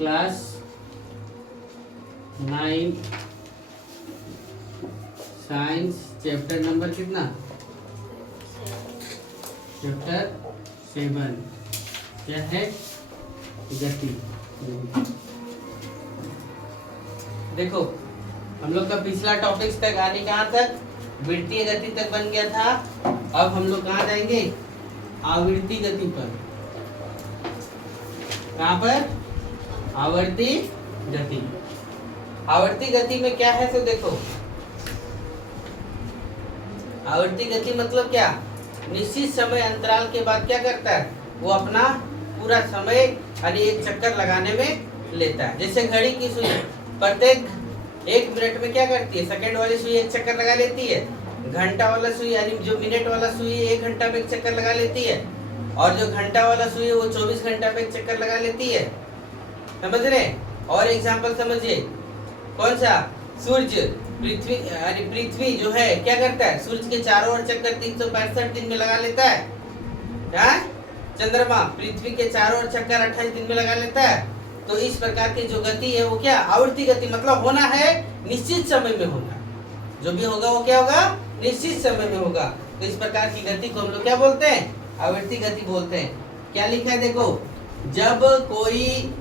Class 9 science chapter number कितना? Chapter 7। क्या है? गति। देखो हम लोग का पिछला टॉपिक तक आने कहाँ तक? वृत्तीय गति तक बन गया था। अब हम लोग कहाँ जाएंगे? आवर्ती गति पर। कहाँ पर? आवर्ती गति। आवर्ती गति में क्या है तो देखो, आवर्ती गति मतलब क्या? निश्चित समय अंतराल के बाद क्या करता है? वो अपना पूरा समय यानी एक चक्कर लगाने में लेता है। जैसे घड़ी की सुई प्रत्येक 1 मिनट में क्या करती है? सेकंड वाली सुई एक चक्कर लगा लेती है। घंटा वाला सुई यानी जो मिनट वाला सुई 1 घंटा में एक चक्कर लगा लेती है। और जो घंटा वाला सुई है वो 24 घंटा में एक चक्कर लगा लेती है। समझ रहे? और एग्जाम्पल समझिए, कौन सा? सूर्य, पृथ्वी यानी पृथ्वी जो है क्या करता है? सूर्य के चारों ओर चक्कर 365 दिन में लगा लेता है। क्या? चंद्रमा पृथ्वी के चारों ओर चक्कर 28 दिन में लगा लेता है। तो इस प्रकार की जो गति है वो क्या? आवर्ती गति। मतलब होना है निश्चित समय में होना, जो भी होगा वो क्या होगा? निश्चित समय में होगा। तो इस प्रकार की गति को हम लोग क्या बोलते हैं? आवर्ती गति बोलते हैं। क्या लिखा है देखो, जब कोई,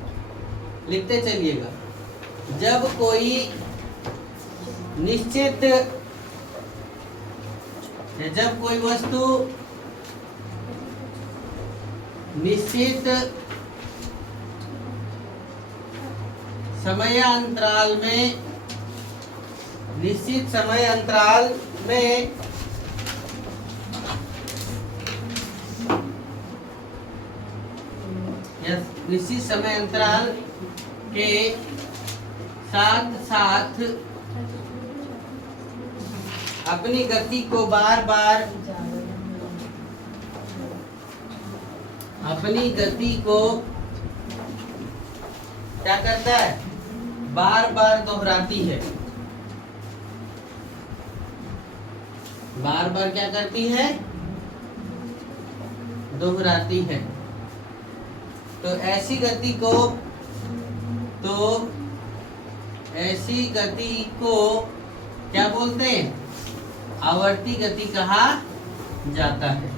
लिखते चलिएगा, जब कोई निश्चित, जब कोई वस्तु निश्चित समयांतराल में, निश्चित समय अंतराल में निश्चित समय अंतराल के साथ साथ अपनी गति को बार बार, अपनी गति को क्या करता है? बार बार दोहराती है। बार बार क्या करती है? दोहराती है। तो ऐसी गति को, ऐसी गति को क्या बोलते हैं? आवर्ती गति कहा जाता है।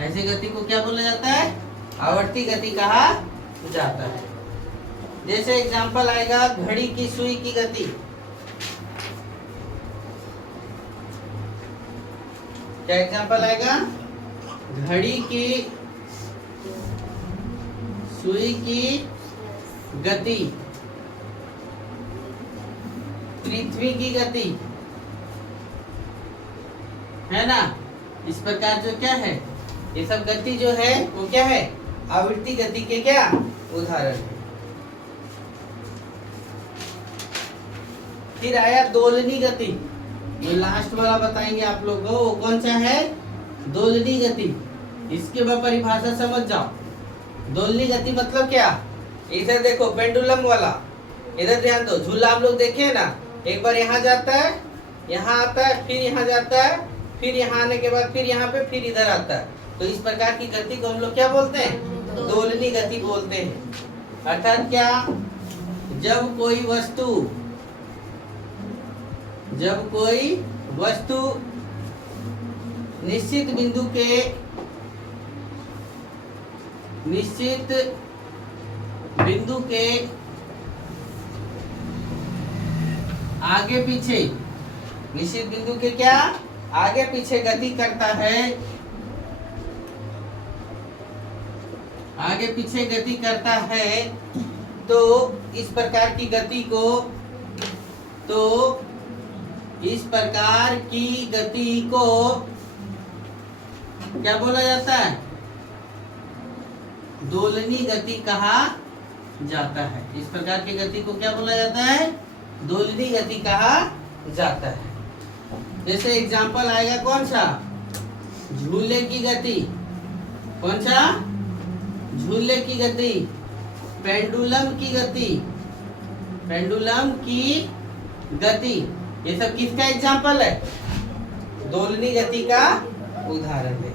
ऐसी गति को क्या बोला जाता है? आवर्ती गति कहा जाता है। जैसे एग्जांपल आएगा घड़ी की सुई की गति। क्या एग्जांपल आएगा? घड़ी की सुई की गति, पृथ्वी की गति, है ना? इस प्रकार जो क्या है, ये सब गति जो है वो क्या है? आवर्ती गति के क्या उदाहरण है। फिर आया दोलनी गति, जो लास्ट वाला बताएंगे आप लोग को, वो कौन सा है? दोलनी गति। इसके बाद परिभाषा समझ जाओ। दोलनी गति मतलब क्या? इधर देखो पेंडुलम वाला, इधर ध्यान दो। झूला हम लोग देखे ना, एक बार यहाँ जाता है, यहाँ आता है, फिर यहाँ जाता है, फिर यहाँ आने के बाद फिर यहाँ पे, फिर इधर आता है। तो इस प्रकार की गति को हम लोग क्या बोलते हैं? दोलनी गति बोलते हैं। अर्थात क्या? जब कोई वस्तु निश्चित बिंदु के आगे पीछे, निश्चित बिंदु के क्या आगे पीछे गति करता है, आगे पीछे गति करता है, तो इस प्रकार की गति को, क्या बोला जाता है? दोलनी गति कहा जाता है। इस प्रकार की गति को क्या बोला जाता है? दोलनी गति कहा जाता है। जैसे एग्जांपल आएगा कौन सा? झूले की गति। कौन सा? झूले की गति, पेंडुलम की गति, पेंडुलम की गति, ये सब किसका एग्जांपल है? दोलनी गति का उदाहरण है।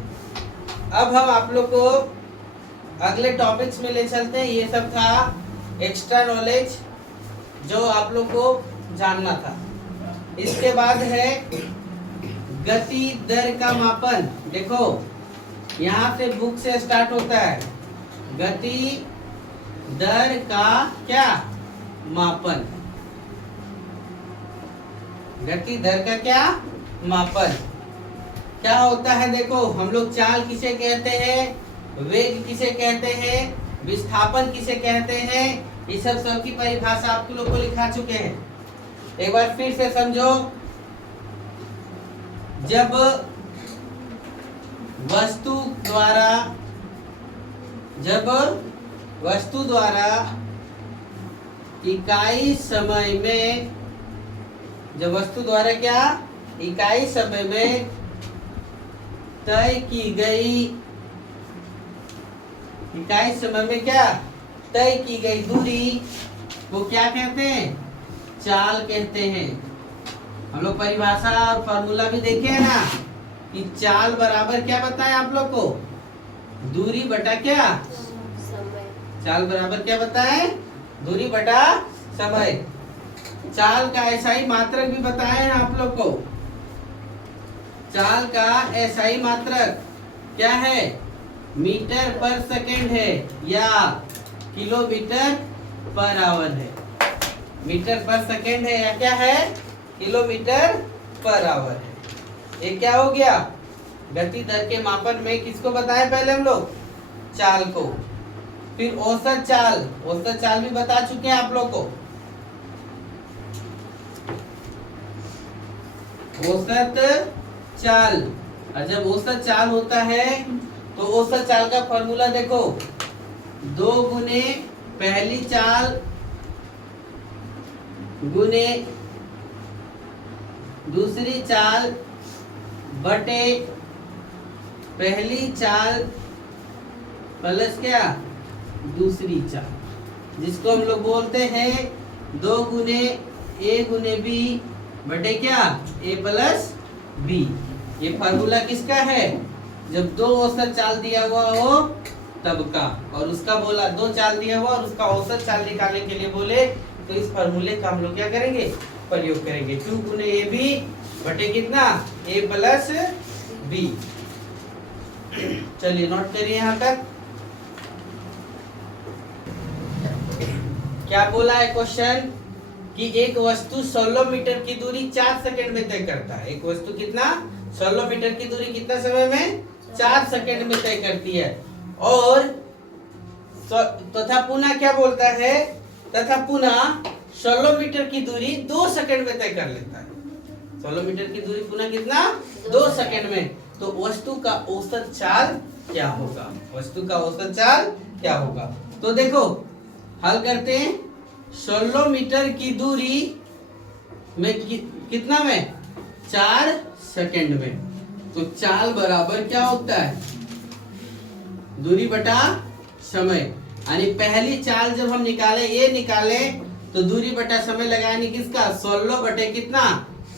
अब हम आप लोग को अगले टॉपिक्स में ले चलते हैं। ये सब था एक्स्ट्रा नॉलेज जो आप लोग को जानना था। इसके बाद है गति दर का मापन। देखो यहाँ से बुक से स्टार्ट होता है, गति दर का क्या मापन, गति दर का क्या मापन क्या होता है। देखो हम लोग चाल किसे कहते हैं, वेग किसे कहते हैं, विस्थापन किसे कहते हैं, ये सब की परिभाषा आप लोग को लिखा चुके हैं। एक बार फिर से समझो, जब वस्तु द्वारा इकाई समय में, जब वस्तु द्वारा क्या इकाई समय में तय की गई, इकाई समय में क्या तय की गई दूरी को क्या कहते हैं, चाल कहते हैं। हम लोग परिभाषा और फॉर्मूला भी देखे हैं ना कि चाल बराबर क्या बताएं आप लोग को, दूरी बटा क्या समय। चाल बराबर क्या बताएं, दूरी बटा समय। चाल का एसआई मात्रक भी बताए हैं आप लोग को। चाल का एसआई मात्रक क्या है, मीटर पर सेकेंड है या किलोमीटर पर आवर है। मीटर पर सेकेंड है या क्या है, किलोमीटर पर आवर है। ये क्या हो गया, गति दर के मापन में किसको बताएं पहले हम लोग, चाल को। फिर औसत चाल, औसत चाल भी बता चुके हैं आप लोग को। औसत चाल, और जब औसत चाल होता है तो औसत चाल का फॉर्मूला देखो, 2 गुने पहली चाल गुने दूसरी चाल बटे पहली चाल प्लस क्या दूसरी चाल, जिसको हम लोग बोलते हैं 2 गुने ए गुने बी बटे क्या ए प्लस बी। ये फार्मूला किसका है, जब 2 औसत चाल दिया हुआ हो तब का, और उसका बोला 2 चाल दिया हुआ और उसका औसत चाल निकालने के लिए बोले, तो इस फार्मूले का हम लोग क्या करेंगे, प्रयोग करेंगे। 2 गुने ए बी बटे कितना ए प्लस बी। चलिए नोट करिए यहाँ तक। क्या बोला है क्वेश्चन कि एक वस्तु 16 मीटर की दूरी 4 सेकंड में तय करता है। एक वस्तु कितना 16 मीटर की दूरी कितना समय में 4 सेकंड में तय करती है। और तथा पुनः क्या बोलता है, तथा पुनः 16 मीटर की दूरी 2 सेकंड में तय कर लेता है। 16 मीटर की दूरी पुनः कितना 2 सेकंड में। तो वस्तु का औसत चाल क्या होगा, वस्तु का औसत चाल क्या होगा। तो देखो हल करते हैं। 16 मीटर की दूरी में कितना में 4 सेकंड में, तो चाल बराबर क्या होता है, दूरी बटा समय। यानी पहली चाल जब हम निकाले ये निकाले तो दूरी बटा समय लगाने किसका 16 बटे कितना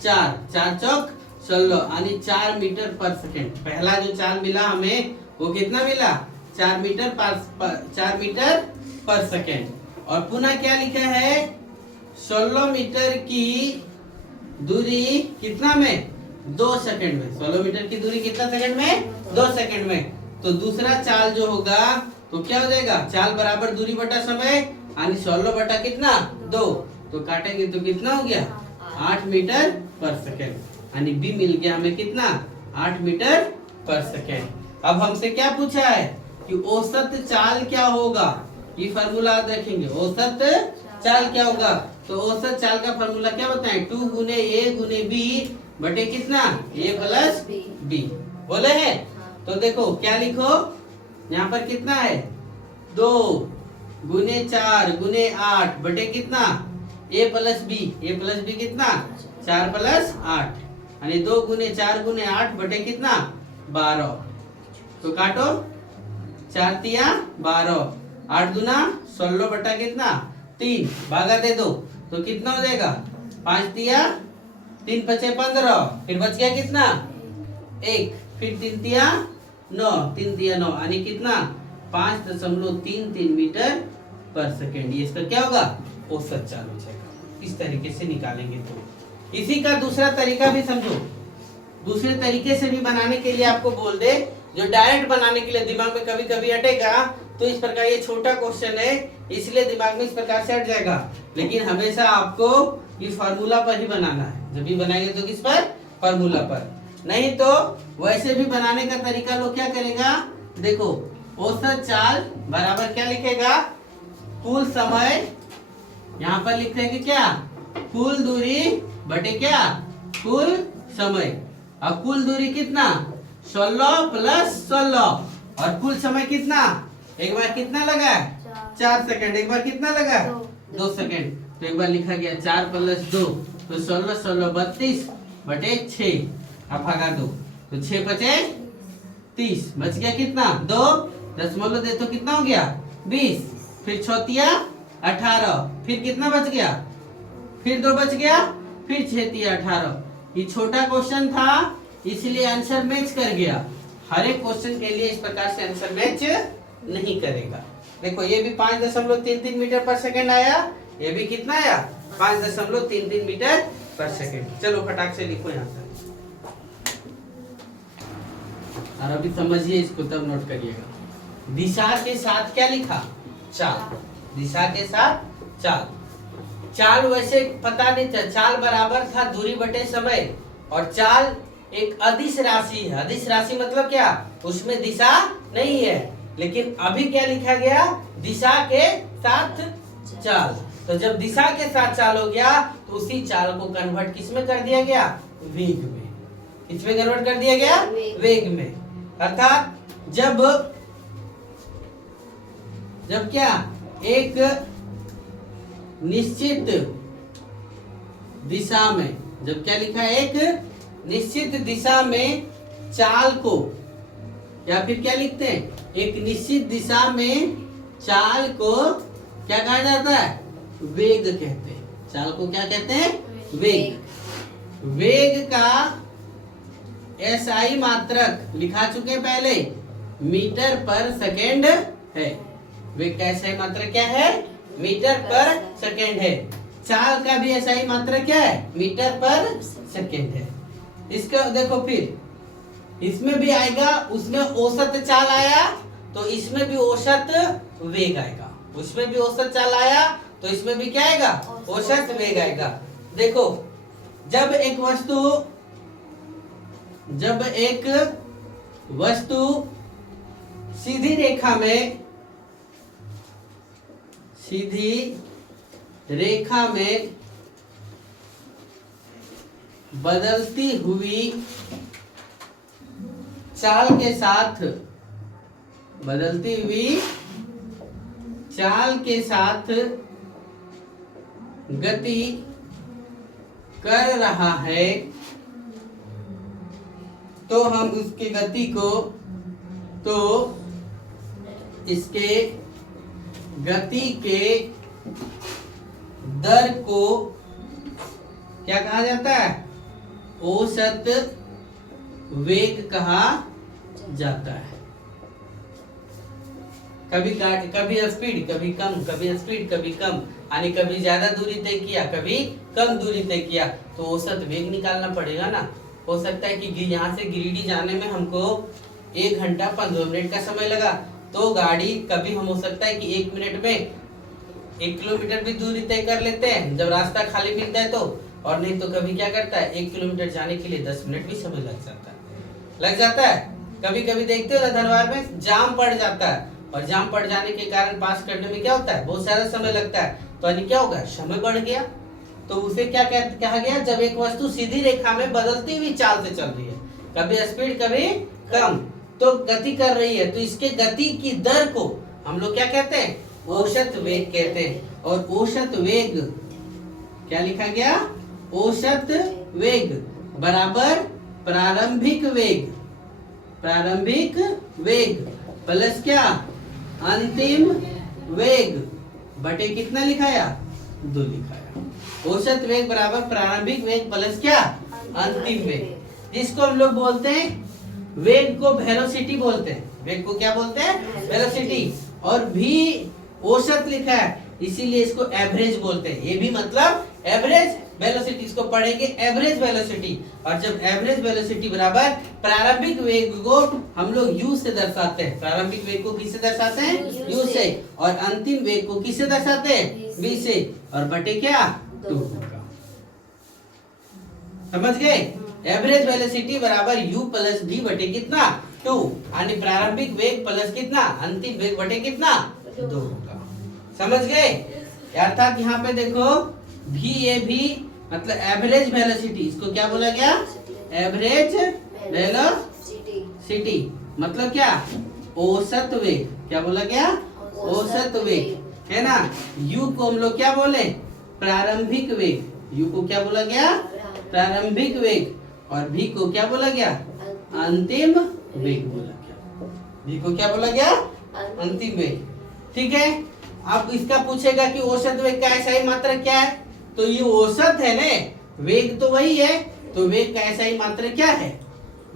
4, 4 चौक 16 यानी 4 मीटर पर सेकंड। पहला जो चाल मिला हमें वो कितना मिला 4 मीटर पर सेकंड। और पुनः क्या लिखा है 16 मीटर की दूरी कितना में 2 सेकंड में। 16 मीटर की दूरी कितना सेकंड में 2 सेकंड में। तो दूसरा चाल जो होगा तो क्या हो जाएगा, चाल बराबर दूरी बटा समय यानी 16 बटा कितना 2, तो काटेंगे तो कितना हो गया 8 मीटर पर सेकंड। यानी बी मिल गया हमें कितना 8 मीटर पर सेकंड। अब हमसे क्या पूछा है कि औसत चाल क्या होगा, ये फार्मूला देखेंगे। औसत चाल क्या होगा, तो औसत चाल का फार्मूला क्या बताएं 2 गुने ए गुने बी बटे कितना ए प्लस बी बोले हैं। तो देखो क्या लिखो यहाँ पर कितना है 2 गुने 4 गुने 8 बटे कितना ए प्लस बी कितना 4 प्लस 8 यानी 2 गुने 4 गुने 8 बटे कितना 12। तो काटो 4 तिया 12, 8 दूना 16 बटा कितना 3, भागा दे दो तो कितना हो जाएगा 5 तिया 3 पचे 15, फिर बच गया कितना 1, फिर 3 तिया 9, 3 तिया 9 यानी कितना 5.33 मीटर पर सेकेंड। ये इसका क्या होगा, औसत चाल हो जाएगा। इस तरीके से निकालेंगे। तो इसी का दूसरा तरीका भी समझो। दूसरे तरीके से भी बनाने के लिए आपको बोल दे, जो डायरेक्ट बनाने के लिए दिमाग में कभी कभी अटेगा, तो इस प्रकार, ये छोटा क्वेश्चन है इसलिए दिमाग में इस प्रकार से हट जाएगा, लेकिन हमेशा आपको ये फार्मूला पर ही बनाना है। जब भी बनाएंगे तो किस पर, फार्मूला पर। नहीं तो वैसे भी बनाने का तरीका लोग क्या करेगा, देखो औसत चाल बराबर क्या लिखेगा, कुल समय, यहाँ पर लिख देंगे क्या, कुल दूरी बटे क्या, कुल समय। और कुल दूरी कितना, 16 प्लस 16, और कुल समय कितना, एक बार कितना लगा, 4 सेकंड, एक बार कितना लगा, 2 सेकंड। तो एक बार लिखा गया 4 प्लस 2, तो 16 16 32 बटे 6। अब भागा दो, तो 6 बचे 30, बच गया कितना, 2 दशमलव दे तो कितना हो गया, 20, फिर छतिया 18, फिर कितना बच गया, फिर 2 बच गया, फिर 6 18। ये छोटा क्वेश्चन था इसलिए आंसर मैच कर गया। हर एक क्वेश्चन के लिए इस प्रकार से आंसर मैच नहीं करेगा। देखो ये भी 5.33 मीटर पर सेकंड आया, ये भी कितना आया, 5.33 मीटर पर सेकंड। चलो फटाक से लिखो यहाँ पर, और अभी समझिए इसको तब नोट करिएगा। दिशा के साथ क्या लिखा, चाल। दिशा के साथ चाल। चाल वैसे पता नहीं था, चाल बराबर था दूरी बटे समय, और चाल एक अदिश राशि है। अदिश राशि मतलब क्या, उसमें दिशा नहीं है, लेकिन अभी क्या लिखा गया, दिशा के साथ चाल। तो जब दिशा के साथ चाल हो गया तो उसी चाल को कन्वर्ट किस में कर दिया गया, वेग में। किसमें कन्वर्ट कर दिया गया, वेग में। अर्थात जब क्या, एक निश्चित दिशा में, जब क्या लिखा है, एक निश्चित दिशा में चाल को, या फिर क्या लिखते हैं, एक निश्चित दिशा में चाल को क्या कहा जाता है, वेग कहते हैं। चाल को क्या कहते हैं, वेग। वेग का एसआई मात्रक लिखा चुके पहले, मीटर पर सेकेंड है। वेग का एसआई मात्रक क्या है, मीटर पर सेकेंड है। चाल का भी एसआई मात्रक क्या है, मीटर पर सेकेंड है। इसका देखो, फिर इसमें भी आएगा, उसमें औसत चाल आया तो इसमें भी औसत वेग आएगा। उसमें भी औसत चाल आया तो इसमें भी क्या आएगा, औसत वेग आएगा। देखो जब एक वस्तु सीधी रेखा में बदलती हुई चाल के साथ गति कर रहा है, तो हम उसकी गति को, तो इसके गति के दर को क्या कहा जाता है, औसत वेग कहा जाता है। कभी स्पीड, कभी कम, कभी स्पीड, कभी कम, यानी कभी ज्यादा दूरी तय किया, कभी कम दूरी तय किया, तो औसत वेग निकालना पड़ेगा ना। हो सकता है कि यहाँ से गिरिडीह जाने में हमको 1 घंटा 15 मिनट का समय लगा, तो गाड़ी कभी हम हो सकता है कि 1 मिनट में 1 किलोमीटर भी दूरी तय कर लेते हैं जब रास्ता खाली मिलता है तो, और नहीं तो कभी क्या करता है 1 किलोमीटर जाने के लिए 10 मिनट भी समय लग जाता है। कभी कभी देखते हो धनबाद में जाम पड़ जाता है, और जाम पड़ जाने के कारण पास करने में क्या होता है, बहुत ज्यादा समय लगता है, तो यानी क्या होगा, समय बढ़ गया। तो उसे क्या कहा गया, जब एक वस्तु सीधी रेखा में बदलती हुई चाल से चल रही है, कभी स्पीड कभी कम, तो गति कर रही है, तो इसके गति की दर को हम लोग क्या कहते हैं, औसत वेग कहते हैं। और औसत वेग क्या लिखा गया, औसत वेग बराबर प्रारंभिक वेग प्लस क्या, अंतिम वेग बटे कितना लिखाया, 2 लिखाया। औसत वेग बराबर प्रारंभिक वेग प्लस क्या, अंतिम वेग, जिसको हम लोग बोलते हैं, वेग को वेलोसिटी बोलते हैं। वेग को क्या बोलते हैं, वेलोसिटी। और v औसत लिखा है, इसीलिए इसको एवरेज बोलते हैं। ये भी मतलब एवरेज वेलोसिटी, इसको पढ़ेंगे एवरेज वेलोसिटी। और जब एवरेज वेलोसिटी बराबर प्रारंभिक वेग को हम लोग यू से दर्शाते हैं। प्रारंभिक वेग को किससे दर्शाते हैं? यू से। और अंतिम वेग को किससे दर्शाते हैं? वी से। और बटे क्या? 2। समझ गए? एवरेज वेलोसिटी बराबर यू प्लस वी बटे कितना? 2। यानी प्रारंभिक वेग प्लस कितना? अंतिम वेग बटे कितना? 2 होगा। समझ गए? अर्थात यहाँ पे देखो भी ए भी मतलब एवरेज वेलोसिटी, इसको क्या बोला गया? एवरेज वेलोसिटी मतलब क्या? औसत वेग। क्या बोला गया? औसत वेग, है ना। यू को हम लोग क्या बोले? प्रारंभिक वेग। यू को क्या बोला गया? प्रारंभिक वेग। और भी को क्या बोला गया? अंतिम वेग बोला गया। भी को क्या बोला गया? अंतिम वेग। ठीक है। अब इसका पूछेगा कि औसत वेग का SI मात्रक क्या है? तो ये औसत है ने, वेग तो वही है, तो वेग का SI मात्रक क्या है?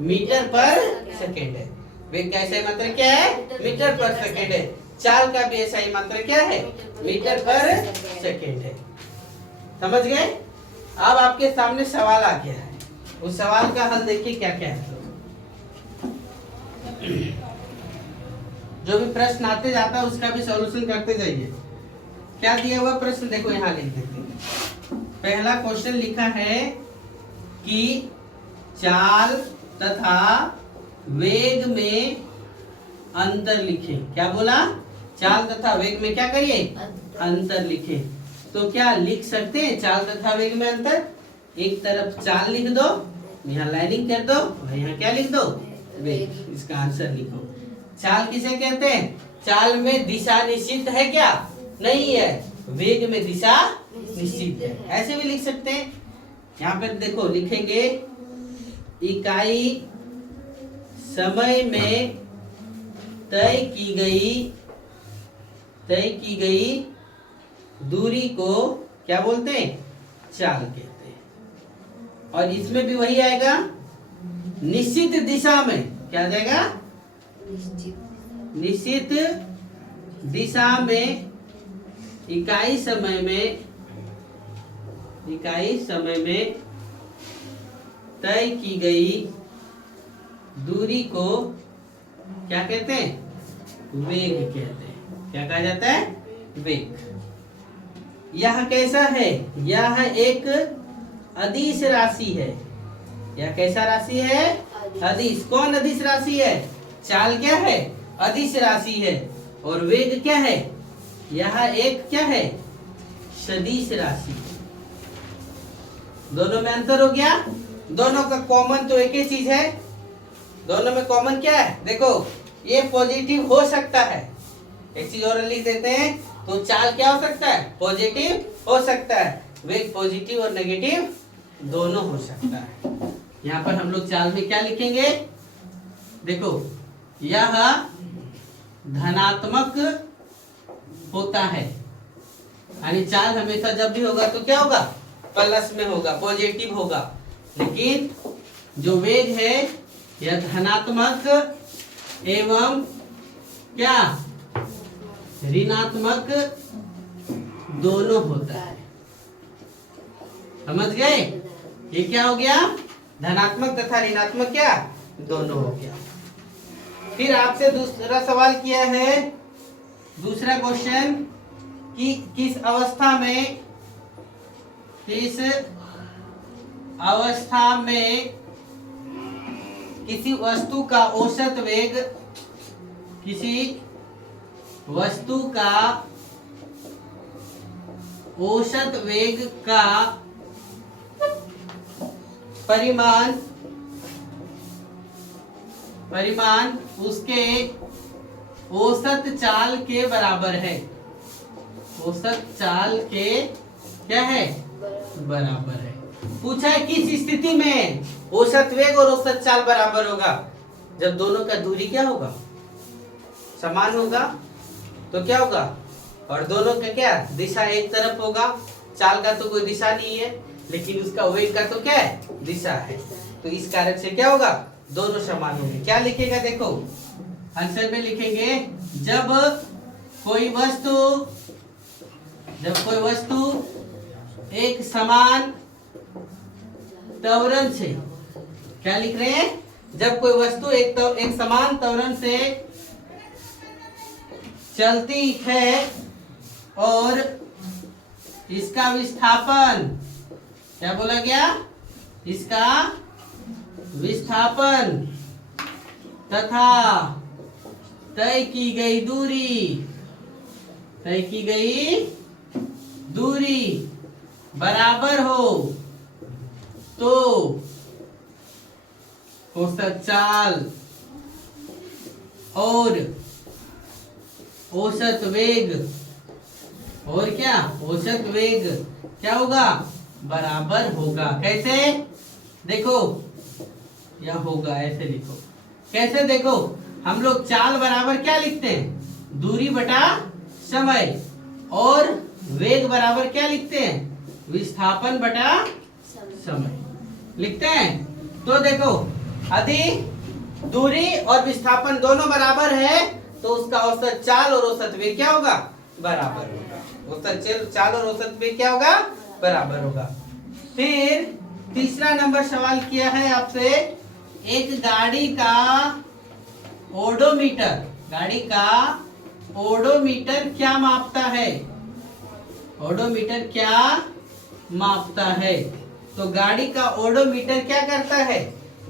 मीटर पर सेकेंड है। वेग का SI मात्रक क्या है? मीटर पर सेकेंड है। चाल का भी SI मात्रक क्या है? मीटर पर सेकेंड है। समझ गए? अब आपके सामने सवाल आ गया है, उस सवाल का हल देखिए क्या क्या है। जो भी प्रश्न आते जाता है उसका भी सॉल्यूशन करते जाइए। क्या दिया हुआ प्रश्न देखो, यहाँ लिख देते हैं। पहला क्वेश्चन लिखा है कि चाल तथा वेग में अंतर लिखें। क्या बोला? चाल तथा वेग में क्या करिए? अंतर लिखें। तो क्या लिख सकते हैं चाल तथा वेग में अंतर? एक तरफ चाल लिख दो, यहाँ लाइनिंग कर दो, और यहाँ क्या लिख दो? वेग। इसका आंसर लिखो। चाल किसे कहते हैं? चाल में दिशा निश्चित है क्या? नहीं है। वेग में दिशा निश्चित है। ऐसे भी लिख सकते हैं। यहाँ पे देखो लिखेंगे इकाई समय में तय की गई दूरी को क्या बोलते हैं? चाल कहते हैं। और इसमें भी वही आएगा, निश्चित दिशा में क्या जाएगा? निश्चित दिशा में इकाई समय में तय की गई दूरी को क्या कहते हैं? वेग कहते हैं। क्या कहा जाता है? वेग। यह कैसा है? यह एक अदिश राशि है। यह कैसा राशि है? अदिश। कौन अदिश राशि है? चाल क्या है? अदिश राशि है। और वेग क्या है? यह एक क्या है? सदिश राशि। दोनों में अंतर हो गया। दोनों का कॉमन तो एक ही चीज है। दोनों में कॉमन क्या है? देखो ये पॉजिटिव हो सकता है। एक चीज और लिख देते हैं, तो चाल क्या हो सकता है? पॉजिटिव हो सकता है। वेग पॉजिटिव और नेगेटिव दोनों हो सकता है। यहाँ पर हम लोग चाल में क्या लिखेंगे? देखो यह धनात्मक होता है, यानी चाल हमेशा जब भी होगा तो क्या होगा? प्लस में होगा, पॉजिटिव होगा। लेकिन जो वेग है यह धनात्मक एवं क्या ऋणात्मक दोनों होता है। समझ गए? ये क्या हो गया? धनात्मक तथा ऋणात्मक क्या? दोनों हो गया। फिर आपसे दूसरा सवाल किया है, दूसरा क्वेश्चन कि किस अवस्था में किसी वस्तु का औसत वेग का परिमाण उसके औसत चाल के बराबर है। औसत चाल के क्या है? बराबर है। पूछा है किस स्थिति में औसत वेग और औसत चाल बराबर होगा? जब दोनों का दूरी क्या होगा? समान होगा। तो क्या होगा? और दोनों का क्या? दिशा एक तरफ होगा। चाल का तो कोई दिशा नहीं है, लेकिन उसका वेग का तो क्या है? दिशा है। तो इस कारण से क्या होगा? दोनों समान होंगे। क्या लिखेगा? देखो आंसर में लिखेंगे जब कोई वस्तु, जब कोई वस्तु एक समान त्वरण से, क्या लिख रहे हैं, जब कोई वस्तु एक समान त्वरण से चलती है और इसका विस्थापन, क्या बोला गया, इसका विस्थापन तथा तय की गई दूरी बराबर हो तो औसत चाल और औसत वेग, और क्या, औसत वेग क्या होगा, बराबर होगा। कैसे, देखो या होगा, ऐसे लिखो। कैसे, देखो हम लोग चाल बराबर क्या लिखते हैं, दूरी बटा समय, और वेग बराबर क्या लिखते हैं, विस्थापन बटा समय लिखते हैं। तो देखो यदि दूरी और विस्थापन दोनों बराबर है तो उसका औसत चाल और औसत वेग क्या होगा, बराबर होगा। औसत चाल और औसत वेग क्या होगा, बराबर होगा। फिर तीसरा नंबर सवाल किया है आपसे, एक गाड़ी का ओडोमीटर क्या मापता है, ओडोमीटर क्या मापता है। तो गाड़ी का ओडोमीटर क्या करता है,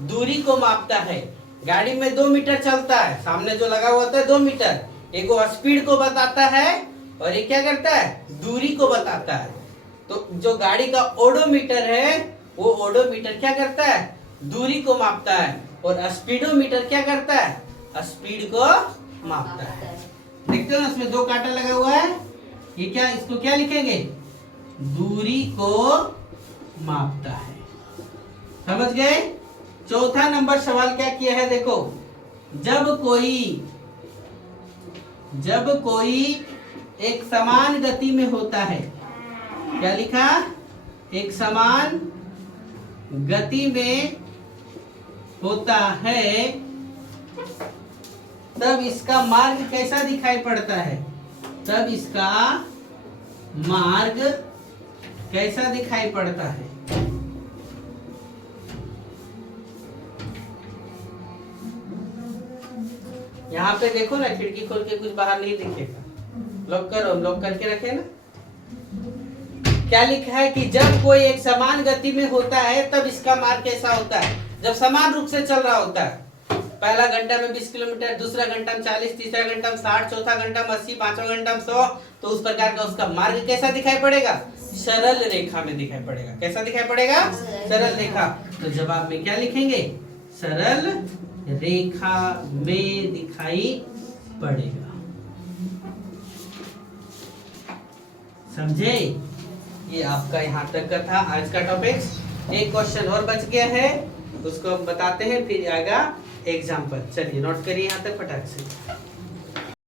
दूरी को मापता है। गाड़ी में 2 मीटर चलता है, सामने जो लगा हुआ है 2 मीटर, एक स्पीड को बताता है और ये क्या करता है, दूरी को बताता है। तो जो गाड़ी का ओडोमीटर है वो ओडोमीटर क्या करता है, दूरी को मापता है, और स्पीडोमीटर क्या करता है, स्पीड को मापता है। देखते हो ना, इसमें 2 कांटा लगा हुआ है, ये क्या, इसको क्या लिखेंगे, दूरी को मापता है। समझ गए। चौथा नंबर सवाल क्या किया है, देखो, जब कोई एक समान गति में होता है, क्या लिखा, एक समान गति में होता है तब इसका मार्ग कैसा दिखाई पड़ता है, तब इसका मार्ग कैसा दिखाई पड़ता है। यहाँ पे देखो ना, खिड़की खोल के कुछ बाहर नहीं दिखेगा, लॉक करो, लॉक करके रखे ना। क्या लिखा है कि जब कोई एक समान गति में होता है तब इसका मार्ग कैसा होता है, जब समान रूप से चल रहा होता है। पहला घंटा में 20 किलोमीटर, दूसरा घंटा में 40, तीसरा घंटा में 60, चौथा घंटा में 80, पांचवा घंटा में 100, तो उस प्रकार का उसका मार्ग कैसा दिखाई पड़ेगा, सरल रेखा में दिखाई पड़ेगा। कैसा दिखाई पड़ेगा, सरल रेखा। तो जवाब में क्या लिखेंगे, सरल रेखा में दिखाई पड़ेगा। समझे। ये आपका यहाँ तक का था आज का टॉपिक। एक क्वेश्चन और बच गया है, उसको हम बताते हैं, फिर आएगा एग्जाम्पल। चलिए नोट करिए यहाँ तक फटाक से।